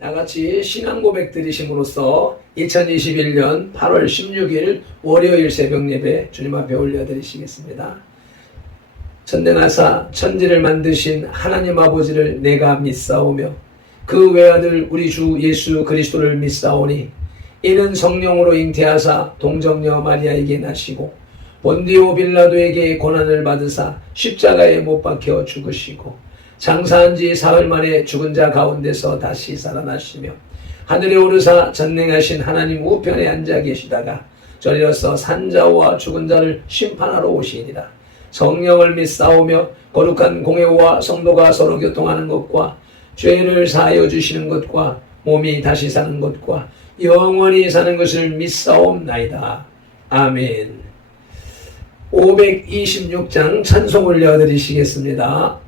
다 같이 신앙 고백 드리심으로써 2021년 8월 16일 월요일 새벽 예배 주님 앞에 올려드리시겠습니다. 전능하사 천지를 만드신 하나님 아버지를 내가 믿사오며 그 외아들 우리 주 예수 그리스도를 믿사오니 이는 성령으로 잉태하사 동정녀 마리아에게 나시고 본디오 빌라도에게 고난을 받으사 십자가에 못 박혀 죽으시고 장사한 지 사흘 만에 죽은 자 가운데서 다시 살아나시며 하늘에 오르사 전능하신 하나님 우편에 앉아 계시다가 저리로서 산자와 죽은 자를 심판하러 오시니라. 성령을 믿사오며 거룩한 공회와 성도가 서로 교통하는 것과 죄를 사하여 주시는 것과 몸이 다시 사는 것과 영원히 사는 것을 믿사옵나이다. 아멘. 526장 찬송 올려드리시겠습니다.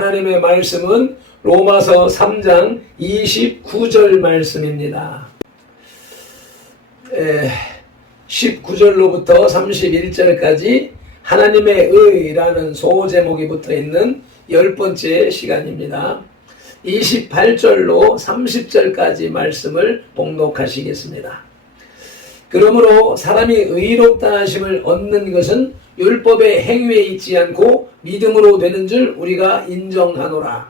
하나님의 말씀은 로마서 3장 29절 말씀입니다. 19절로부터 31절까지 하나님의 의라는 소제목이 붙어있는 10번째 시간입니다. 28절로 30절까지 말씀을 봉독하시겠습니다. 그러므로 사람이 의롭다 하심을 얻는 것은 율법의 행위에 있지 않고 믿음으로 되는 줄 우리가 인정하노라.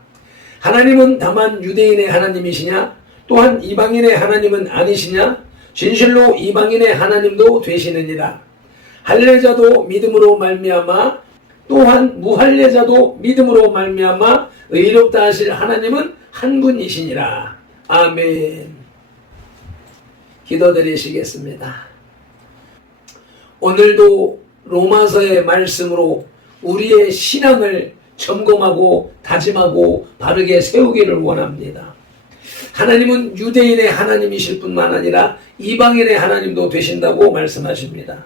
하나님은 다만 유대인의 하나님이시냐? 또한 이방인의 하나님은 아니시냐? 진실로 이방인의 하나님도 되시느니라. 할례자도 믿음으로 말미암아 또한 무할례자도 믿음으로 말미암아 의롭다 하실 하나님은 한 분이시니라. 아멘. 기도드리시겠습니다. 오늘도 로마서의 말씀으로 우리의 신앙을 점검하고 다짐하고 바르게 세우기를 원합니다. 하나님은 유대인의 하나님이실 뿐만 아니라 이방인의 하나님도 되신다고 말씀하십니다.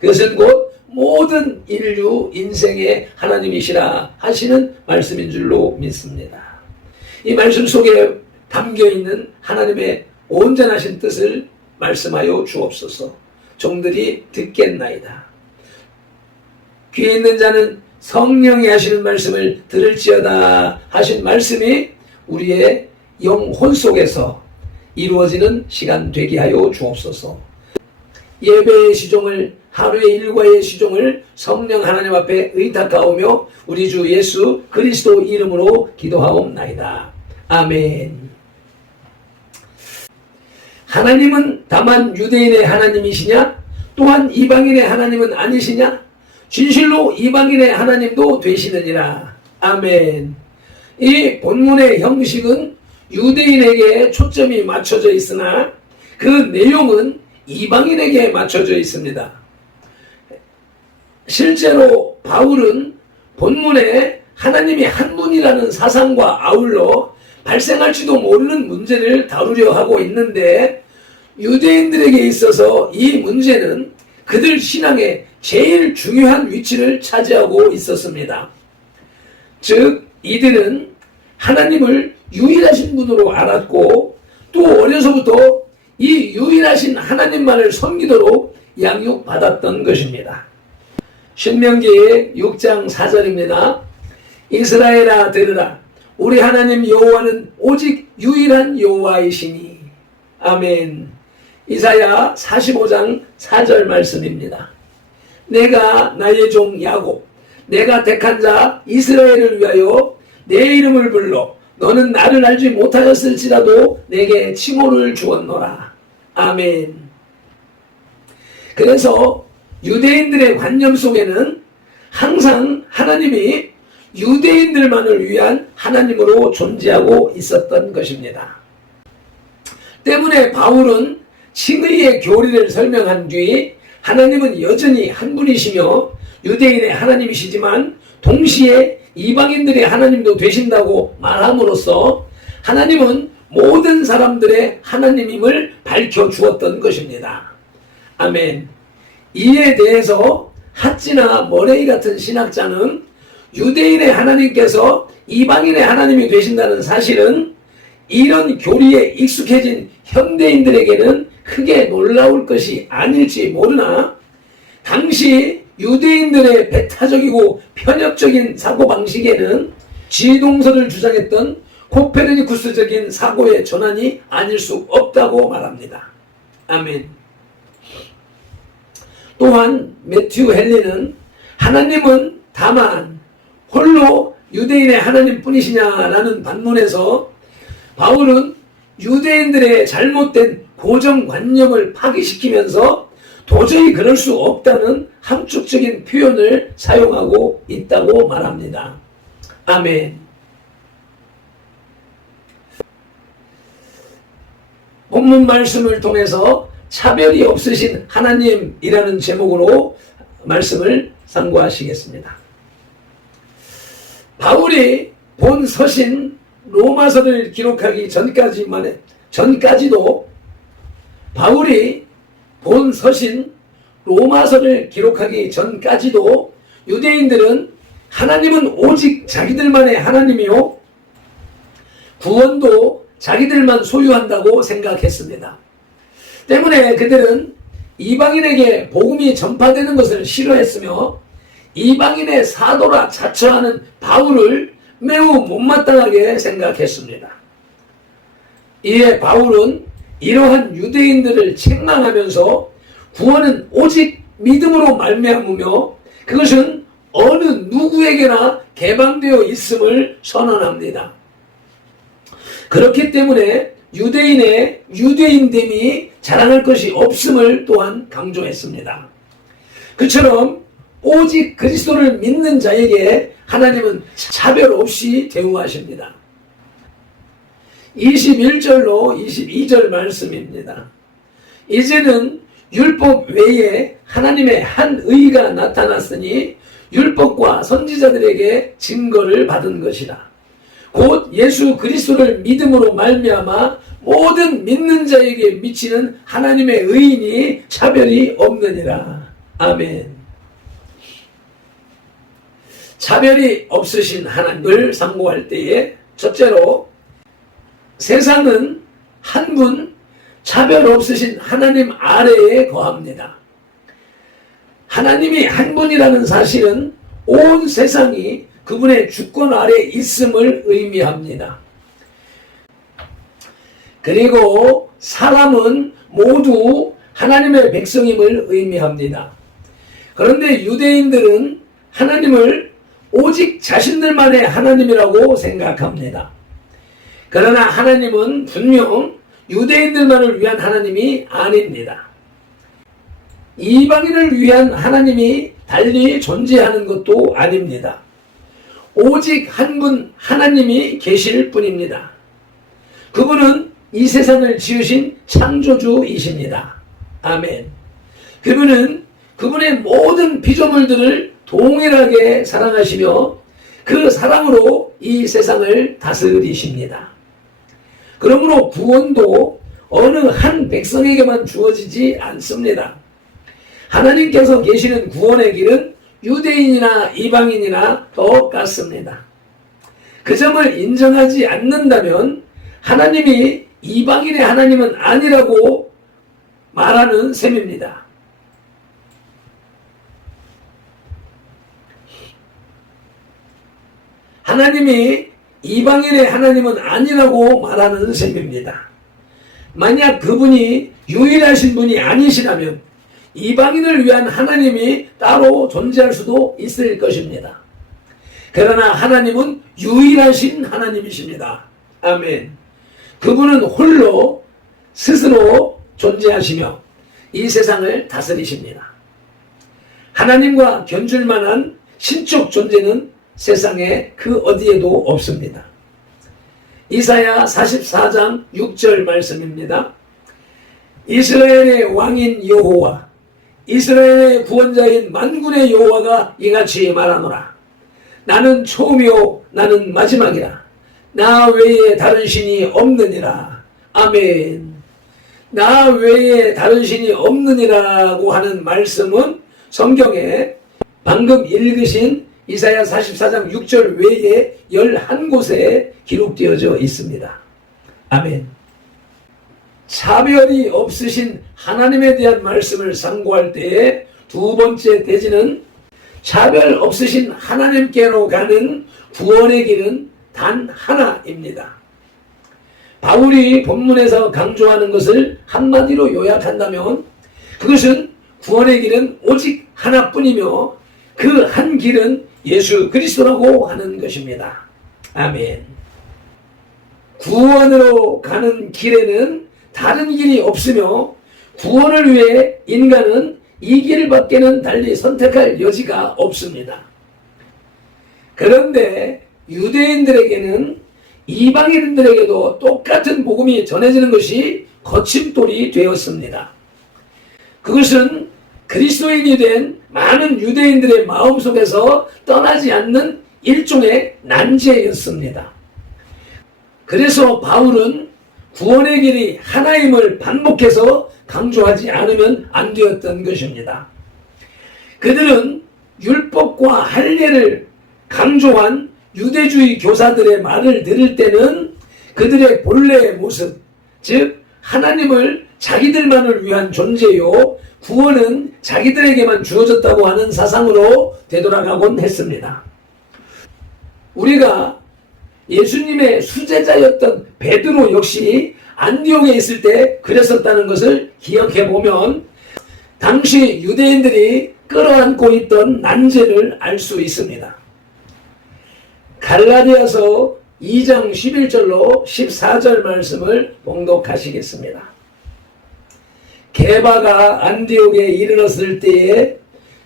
그것은 곧 모든 인류 인생의 하나님이시라 하시는 말씀인 줄로 믿습니다. 이 말씀 속에 담겨있는 하나님의 온전하신 뜻을 말씀하여 주옵소서. 종들이 듣겠나이다. 귀에 있는 자는 성령이 하시는 말씀을 들을지어다 하신 말씀이 우리의 영혼 속에서 이루어지는 시간 되게 하여 주옵소서. 예배의 시종을, 하루의 일과의 시종을 성령 하나님 앞에 의탁하오며 우리 주 예수 그리스도 이름으로 기도하옵나이다. 아멘. 하나님은 다만 유대인의 하나님이시냐? 또한 이방인의 하나님은 아니시냐? 진실로 이방인의 하나님도 되시느니라. 아멘. 이 본문의 형식은 유대인에게 초점이 맞춰져 있으나 그 내용은 이방인에게 맞춰져 있습니다. 실제로 바울은 본문에 하나님이 한 분이라는 사상과 아울러 발생할지도 모르는 문제를 다루려 하고 있는데 유대인들에게 있어서 이 문제는 그들 신앙의 제일 중요한 위치를 차지하고 있었습니다. 즉 이들은 하나님을 유일하신 분으로 알았고 또 어려서부터 이 유일하신 하나님만을 섬기도록 양육받았던 것입니다. 신명기 6장 4절입니다. 이스라엘아 들으라. 우리 하나님 여호와는 오직 유일한 여호와이시니. 아멘. 이사야 45장 4절 말씀입니다. 내가 나의 종 야곱, 내가 택한 자 이스라엘을 위하여 내 이름을 불러 너는 나를 알지 못하였을지라도 내게 칭호를 주었노라. 아멘. 그래서 유대인들의 관념 속에는 항상 하나님이 유대인들만을 위한 하나님으로 존재하고 있었던 것입니다. 때문에 바울은 칭의의 교리를 설명한 뒤 하나님은 여전히 한 분이시며 유대인의 하나님이시지만 동시에 이방인들의 하나님도 되신다고 말함으로써 하나님은 모든 사람들의 하나님임을 밝혀주었던 것입니다. 아멘. 이에 대해서 핫지나 머레이 같은 신학자는 유대인의 하나님께서 이방인의 하나님이 되신다는 사실은 이런 교리에 익숙해진 현대인들에게는 크게 놀라울 것이 아닐지 모르나 당시 유대인들의 배타적이고 편협적인 사고방식에는 지동설을 주장했던 코페르니쿠스적인 사고의 전환이 아닐 수 없다고 말합니다. 아멘. 또한 매튜 헨리는 하나님은 다만 홀로 유대인의 하나님뿐이시냐라는 반문에서 바울은 유대인들의 잘못된 고정관념을 파기시키면서 도저히 그럴 수 없다는 함축적인 표현을 사용하고 있다고 말합니다. 아멘. 본문 말씀을 통해서 차별이 없으신 하나님이라는 제목으로 말씀을 상고하시겠습니다. 바울이 본 서신 로마서를 기록하기 전까지도 바울이 본 서신 로마서를 기록하기 전까지도 유대인들은 하나님은 오직 자기들만의 하나님이요, 구원도 자기들만 소유한다고 생각했습니다. 때문에 그들은 이방인에게 복음이 전파되는 것을 싫어했으며 이방인의 사도라 자처하는 바울을 매우 못마땅하게 생각했습니다. 이에 바울은 이러한 유대인들을 책망하면서 구원은 오직 믿음으로 말미암으며 그것은 어느 누구에게나 개방되어 있음을 선언합니다. 그렇기 때문에 유대인의 유대인됨이 자랑할 것이 없음을 또한 강조했습니다. 그처럼 오직 그리스도를 믿는 자에게 하나님은 차별 없이 대우하십니다. 21절로 22절 말씀입니다. 이제는 율법 외에 하나님의 한 의가 나타났으니 율법과 선지자들에게 증거를 받은 것이라. 곧 예수 그리스도를 믿음으로 말미암아 모든 믿는 자에게 미치는 하나님의 의인이 차별이 없느니라. 아멘. 차별이 없으신 하나님을 상고할 때에 첫째로 세상은 한 분 차별 없으신 하나님 아래에 거합니다. 하나님이 한 분이라는 사실은 온 세상이 그분의 주권 아래 있음을 의미합니다. 그리고 사람은 모두 하나님의 백성임을 의미합니다. 그런데 유대인들은 하나님을 오직 자신들만의 하나님이라고 생각합니다. 그러나 하나님은 분명 유대인들만을 위한 하나님이 아닙니다. 이방인을 위한 하나님이 달리 존재하는 것도 아닙니다. 오직 한 분 하나님이 계실 뿐입니다. 그분은 이 세상을 지으신 창조주이십니다. 아멘. 그분은 그분의 모든 피조물들을 동일하게 사랑하시며 그 사랑으로 이 세상을 다스리십니다. 그러므로 구원도 어느 한 백성에게만 주어지지 않습니다. 하나님께서 계시는 구원의 길은 유대인이나 이방인이나 똑같습니다. 그 점을 인정하지 않는다면 하나님이 이방인의 하나님은 아니라고 말하는 셈입니다. 하나님이 이방인의 하나님은 아니라고 말하는 셈입니다. 만약 그분이 유일하신 분이 아니시라면 이방인을 위한 하나님이 따로 존재할 수도 있을 것입니다. 그러나 하나님은 유일하신 하나님이십니다. 아멘. 그분은 홀로 스스로 존재하시며 이 세상을 다스리십니다. 하나님과 견줄 만한 신적 존재는 세상에 그 어디에도 없습니다. 이사야 44장 6절 말씀입니다. 이스라엘의 왕인 여호와, 이스라엘의 구원자인 만군의 여호와가 이같이 말하노라. 나는 처음이요 나는 마지막이라. 나 외에 다른 신이 없느니라. 아멘. 나 외에 다른 신이 없느니라고 하는 말씀은 성경에 방금 읽으신 이사야 44장 6절 외에 11곳에 기록되어져 있습니다. 아멘. 차별이 없으신 하나님에 대한 말씀을 상고할 때에 두 번째 대지는 차별 없으신 하나님께로 가는 구원의 길은 단 하나입니다. 바울이 본문에서 강조하는 것을 한마디로 요약한다면 그것은 구원의 길은 오직 하나뿐이며 그 한 길은 예수 그리스도라고 하는 것입니다. 아멘. 구원으로 가는 길에는 다른 길이 없으며 구원을 위해 인간은 이 길밖에는 달리 선택할 여지가 없습니다. 그런데 유대인들에게는 이방인들에게도 똑같은 복음이 전해지는 것이 거침돌이 되었습니다. 그것은 그리스도인이 된 많은 유대인들의 마음속에서 떠나지 않는 일종의 난제였습니다. 그래서 바울은 구원의 길이 하나임을 반복해서 강조하지 않으면 안 되었던 것입니다. 그들은 율법과 할례를 강조한 유대주의 교사들의 말을 들을 때는 그들의 본래의 모습, 즉 하나님을 자기들만을 위한 존재요, 구원은 자기들에게만 주어졌다고 하는 사상으로 되돌아가곤 했습니다. 우리가 예수님의 수제자였던 베드로 역시 안디옥에 있을 때 그랬었다는 것을 기억해 보면 당시 유대인들이 끌어안고 있던 난제를 알 수 있습니다. 갈라디아서 2장 11절로 14절 말씀을 봉독하시겠습니다. 게바가 안디옥에 이르렀을 때에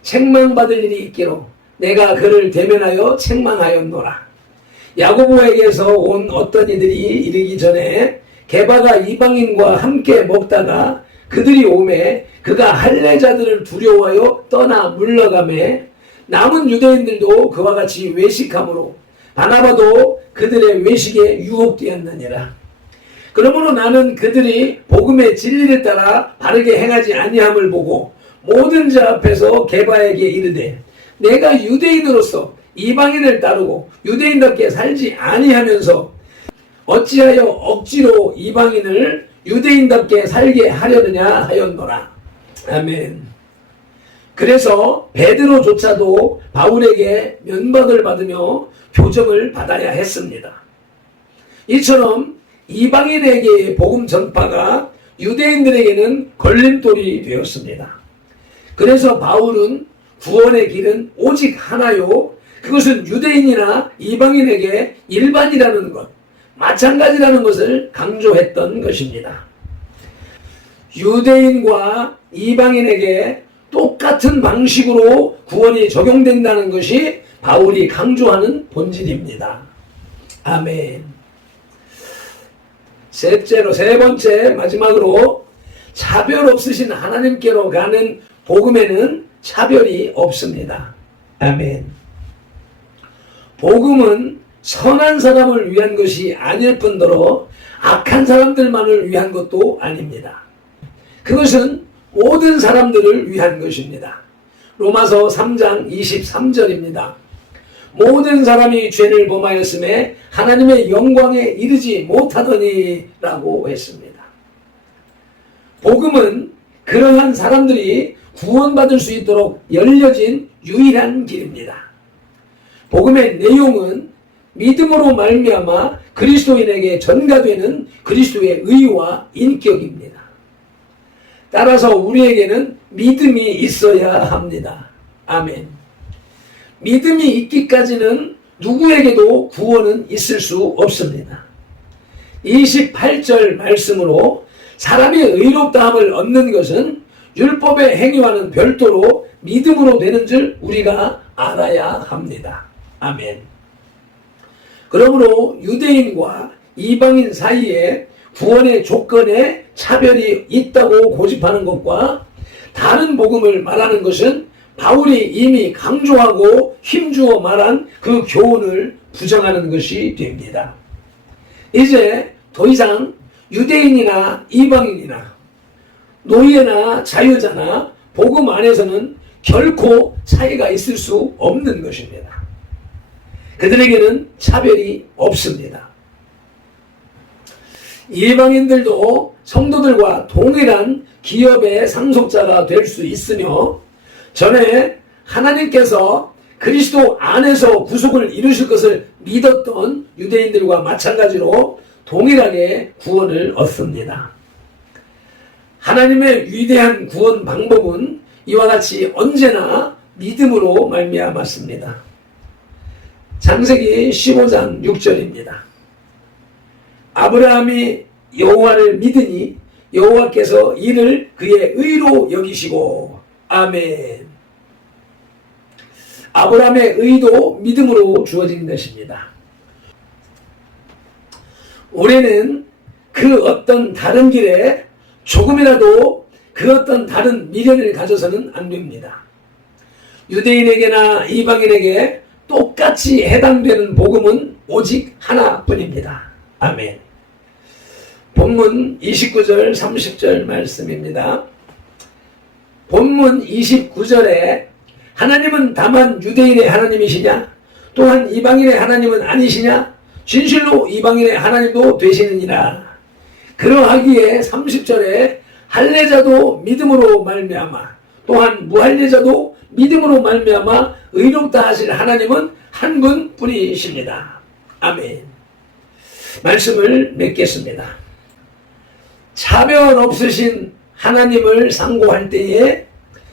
책망받을 일이 있기로 내가 그를 대면하여 책망하였노라. 야고보에게서 온 어떤 이들이 이르기 전에 게바가 이방인과 함께 먹다가 그들이 오매 그가 할례자들을 두려워하여 떠나 물러가매 남은 유대인들도 그와 같이 외식함으로 바나바도 그들의 외식에 유혹되었느니라. 그러므로 나는 그들이 복음의 진리를 따라 바르게 행하지 아니함을 보고 모든 자 앞에서 게바에게 이르되 내가 유대인으로서 이방인을 따르고 유대인답게 살지 아니하면서 어찌하여 억지로 이방인을 유대인답게 살게 하려느냐 하였노라. 아멘. 그래서 베드로조차도 바울에게 면박을 받으며 교정을 받아야 했습니다. 이처럼 이방인에게의 복음 전파가 유대인들에게는 걸림돌이 되었습니다. 그래서 바울은 구원의 길은 오직 하나요, 그것은 유대인이나 이방인에게 일반이라는 것, 마찬가지라는 것을 강조했던 것입니다. 유대인과 이방인에게 똑같은 방식으로 구원이 적용된다는 것이 바울이 강조하는 본질입니다. 아멘. 세 번째, 마지막으로 차별 없으신 하나님께로 가는 복음에는 차별이 없습니다. 아멘. 복음은 선한 사람을 위한 것이 아닐 뿐더러 악한 사람들만을 위한 것도 아닙니다. 그것은 모든 사람들을 위한 것입니다. 로마서 3장 23절입니다. 모든 사람이 죄를 범하였음에 하나님의 영광에 이르지 못하더니 라고 했습니다. 복음은 그러한 사람들이 구원받을 수 있도록 열려진 유일한 길입니다. 복음의 내용은 믿음으로 말미암아 그리스도인에게 전가되는 그리스도의 의와 인격입니다. 따라서 우리에게는 믿음이 있어야 합니다. 아멘. 믿음이 있기까지는 누구에게도 구원은 있을 수 없습니다. 28절 말씀으로 사람이 의롭다함을 얻는 것은 율법의 행위와는 별도로 믿음으로 되는 줄 우리가 알아야 합니다. 아멘. 그러므로 유대인과 이방인 사이에 구원의 조건에 차별이 있다고 고집하는 것과 다른 복음을 말하는 것은 바울이 이미 강조하고 힘주어 말한 그 교훈을 부정하는 것이 됩니다. 이제 더 이상 유대인이나 이방인이나 노예나 자유자나 복음 안에서는 결코 차이가 있을 수 없는 것입니다. 그들에게는 차별이 없습니다. 이방인들도 성도들과 동일한 기업의 상속자가 될 수 있으며 전에 하나님께서 그리스도 안에서 구속을 이루실 것을 믿었던 유대인들과 마찬가지로 동일하게 구원을 얻습니다. 하나님의 위대한 구원 방법은 이와 같이 언제나 믿음으로 말미암았습니다. 창세기 15장 6절입니다. 아브라함이 여호와를 믿으니 여호와께서 이를 그의 의로 여기시고. 아멘. 아브라함의 의도 믿음으로 주어진 것입니다. 우리는 그 어떤 다른 길에 조금이라도 그 어떤 다른 미련을 가져서는 안 됩니다. 유대인에게나 이방인에게 똑같이 해당되는 복음은 오직 하나뿐입니다. 아멘. 본문 29절 30절 말씀입니다. 본문 29절에 하나님은 다만 유대인의 하나님이시냐? 또한 이방인의 하나님은 아니시냐? 진실로 이방인의 하나님도 되시느니라. 그러하기에 30절에 할례자도 믿음으로 말미암아 또한 무할례자도 믿음으로 말미암아 의롭다 하실 하나님은 한 분뿐이십니다. 아멘. 말씀을 맺겠습니다. 차별 없으신 하나님을 상고할 때에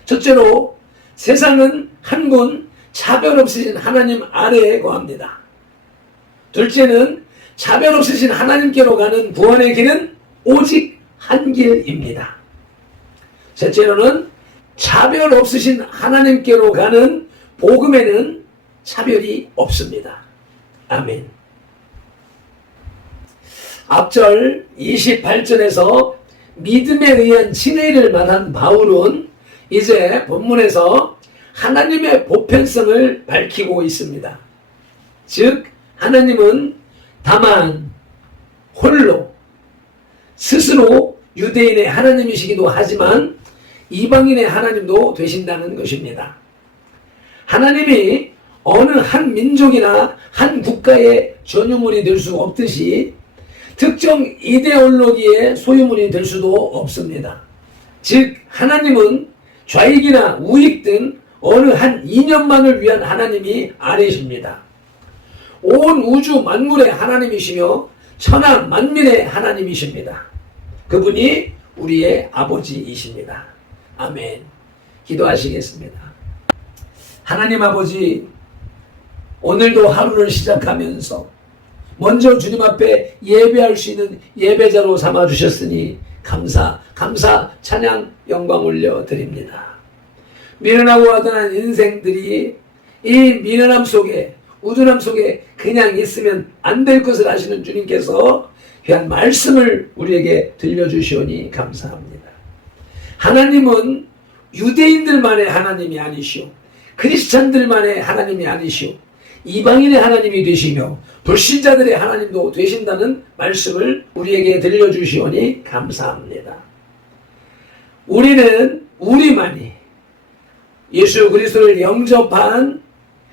첫째로 세상은 한 분 차별 없으신 하나님 아래에 거합니다. 둘째는 차별 없으신 하나님께로 가는 구원의 길은 오직 한 길입니다. 셋째로는 차별 없으신 하나님께로 가는 복음에는 차별이 없습니다. 아멘. 앞절 28절에서 믿음에 의한 칭의를 말한 바울은 이제 본문에서 하나님의 보편성을 밝히고 있습니다. 즉 하나님은 다만 홀로 스스로 유대인의 하나님이시기도 하지만 이방인의 하나님도 되신다는 것입니다. 하나님이 어느 한 민족이나 한 국가의 전유물이 될 수 없듯이 특정 이데올로기의 소유물이 될 수도 없습니다. 즉 하나님은 좌익이나 우익 등 어느 한 이념만을 위한 하나님이 아니십니다. 온 우주 만물의 하나님이시며 천하 만민의 하나님이십니다. 그분이 우리의 아버지이십니다. 아멘. 기도하시겠습니다. 하나님 아버지, 오늘도 하루를 시작하면서 먼저 주님 앞에 예배할 수 있는 예배자로 삼아주셨으니 감사, 찬양, 영광 올려드립니다. 미련하고 아둔한 인생들이 이 미련함 속에, 우둔함 속에 그냥 있으면 안 될 것을 아시는 주님께서 귀한 말씀을 우리에게 들려주시오니 감사합니다. 하나님은 유대인들만의 하나님이 아니시오, 크리스찬들만의 하나님이 아니시오, 이방인의 하나님이 되시며 불신자들의 하나님도 되신다는 말씀을 우리에게 들려주시오니 감사합니다. 우리는 우리만이 예수 그리스도를 영접한,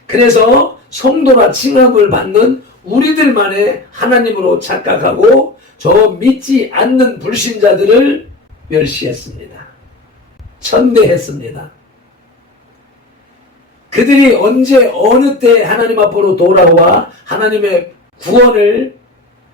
그래서 성도라 칭함을 받는 우리들만의 하나님으로 착각하고 저 믿지 않는 불신자들을 멸시했습니다. 천대했습니다. 그들이 언제 어느 때 하나님 앞으로 돌아와 하나님의 구원을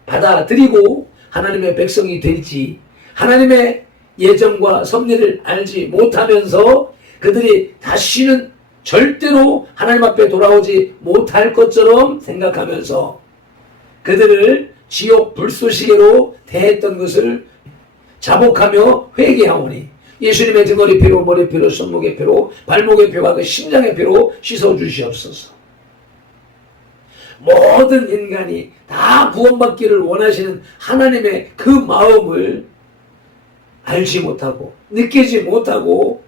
받아들이고 하나님의 백성이 될지 하나님의 예정과 섭리를 알지 못하면서 그들이 다시는 절대로 하나님 앞에 돌아오지 못할 것처럼 생각하면서 그들을 지옥 불쏘시개로 대했던 것을 자복하며 회개하오니 예수님의 등허리 피로, 머리 피로, 손목의 피로, 발목의 피와 그 심장의 피로 씻어주시옵소서. 모든 인간이 다 구원받기를 원하시는 하나님의 그 마음을 알지 못하고 느끼지 못하고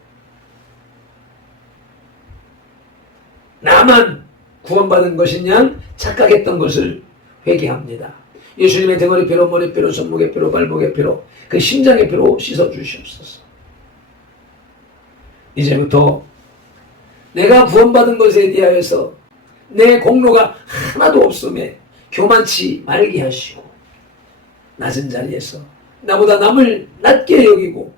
나만 구원받은 것이냐 착각했던 것을 회개합니다. 예수님의 등허리 피로, 머리 피로, 손목의 피로, 발목의 피로, 그 심장의 피로 씻어주시옵소서. 이제부터 내가 구원받은 것에 대하여서 내 공로가 하나도 없음에 교만치 말게 하시고 낮은 자리에서 나보다 남을 낮게 여기고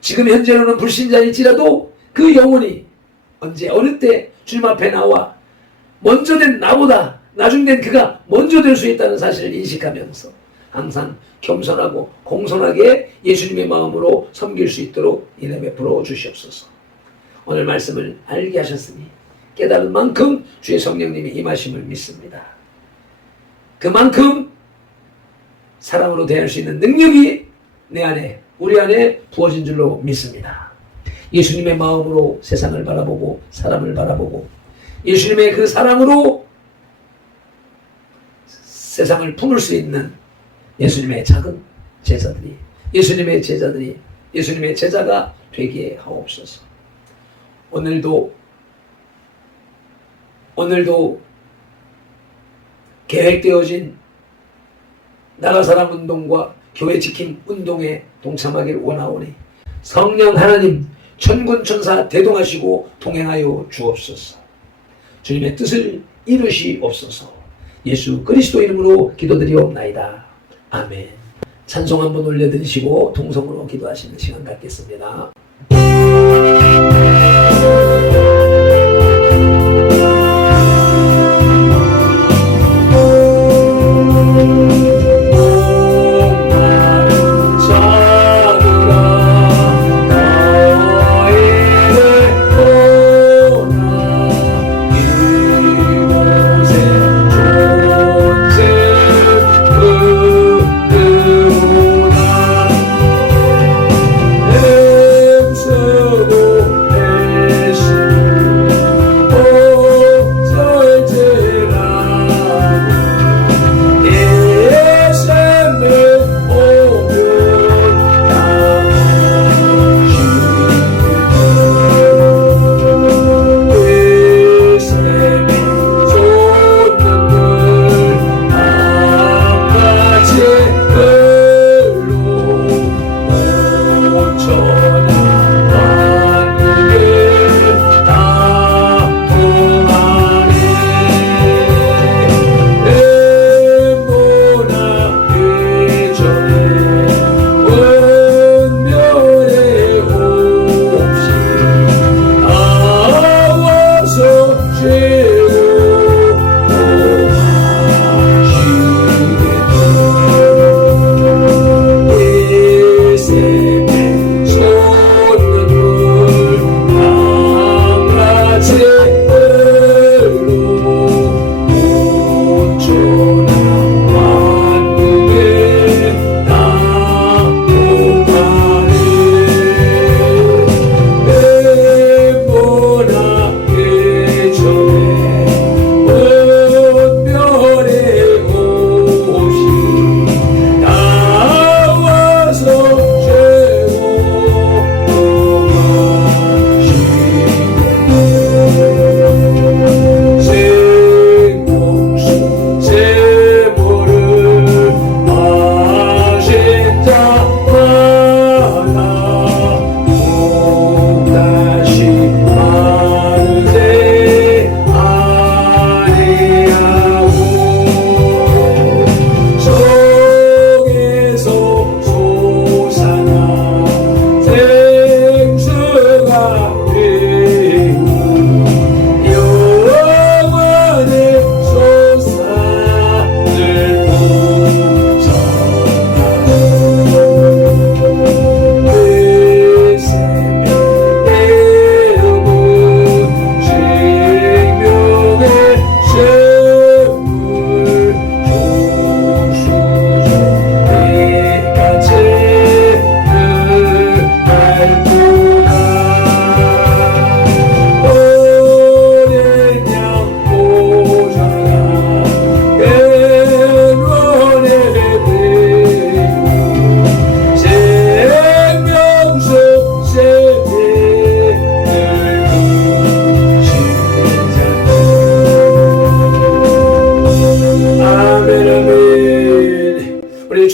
지금 현재로는 불신자일지라도 그 영혼이 언제 어느 때 주님 앞에 나와 먼저 된 나보다 나중 된 그가 먼저 될 수 있다는 사실을 인식하면서 항상 겸손하고 공손하게 예수님의 마음으로 섬길 수 있도록 은혜 베풀어 주시옵소서. 오늘 말씀을 알게 하셨으니 깨달은 만큼 주의 성령님이 임하심을 믿습니다. 그만큼 사랑으로 대할 수 있는 능력이 내 안에, 우리 안에 부어진 줄로 믿습니다. 예수님의 마음으로 세상을 바라보고 사람을 바라보고 예수님의 그 사랑으로 세상을 품을 수 있는 예수님의 작은 제자들이, 예수님의 제자들이 예수님의 제자가 되게 하옵소서. 오늘도 계획되어진 나라사랑 운동과 교회 지킴 운동에 동참하기를 원하오니 성령 하나님 천군 천사 대동하시고 동행하여 주옵소서. 주님의 뜻을 이루시옵소서. 예수 그리스도 이름으로 기도드리옵나이다. 아멘. 찬송 한번 올려드리시고 통성으로 기도하시는 시간 갖겠습니다.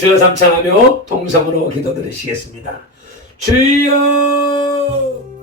주여 삼창하며 동성으로 기도드리시겠습니다. 주여